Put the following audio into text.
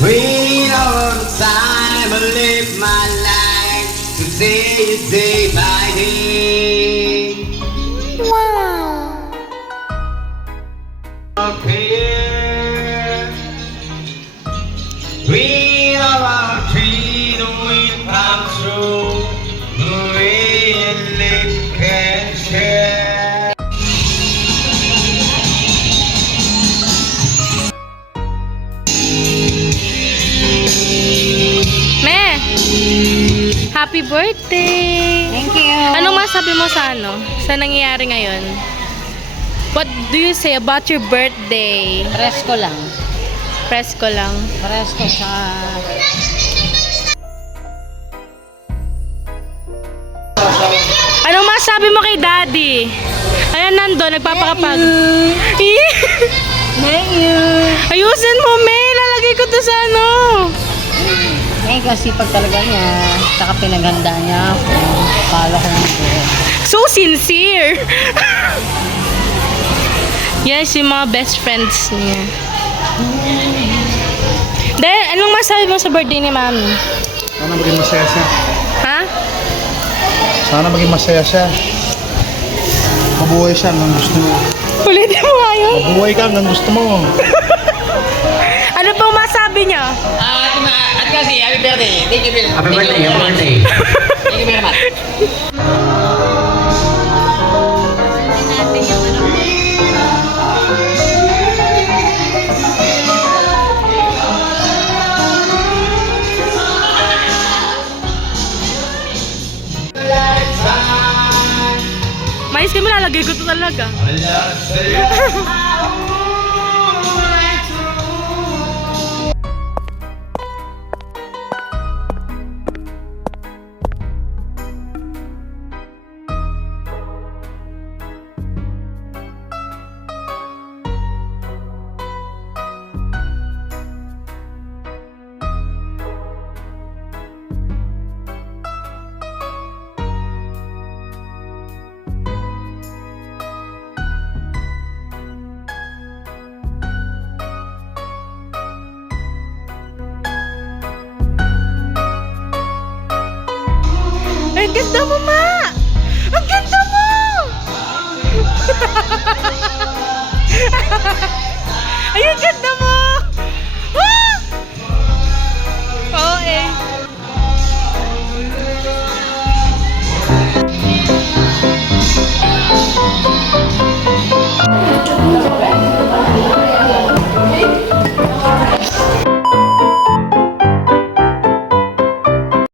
Wait all the time, I live my life to day it day by day. Wow! Up here, we are our dream, we come true. The way it can share. Me! Happy birthday! Thank you. Anong masabi mo sa sa nangyayari ngayon? What do you say about your birthday? Presko lang. Presko lang. Presko sa... Anong masabi mo kay Daddy? Ayan, nando, nagpapakapag. Thank you. Ayusin mo, me! Lalagay ko to sa Ngayon kasi pag talaga niya, saka pinaghanda niya ako. Kala ko nito. So sincere! Yes, yung mga best friends niya. Then, anong masabi mo sa birthday ni Mami? Sana maging masaya siya. Ha? Sana maging masaya siya. Mabuhay siya hanggang gusto mo. Ulitin mo nga yun. Mabuhay ka hanggang gusto mo. Ano pong masabi niya? At kasi, happy birthday. Thank you very much. Happy birthday, happy birthday. Thank you very much. Mais kami lalagay ko to talaga. Ang ganda mo, Ma! Ang ganda mo! Ay, ang ganda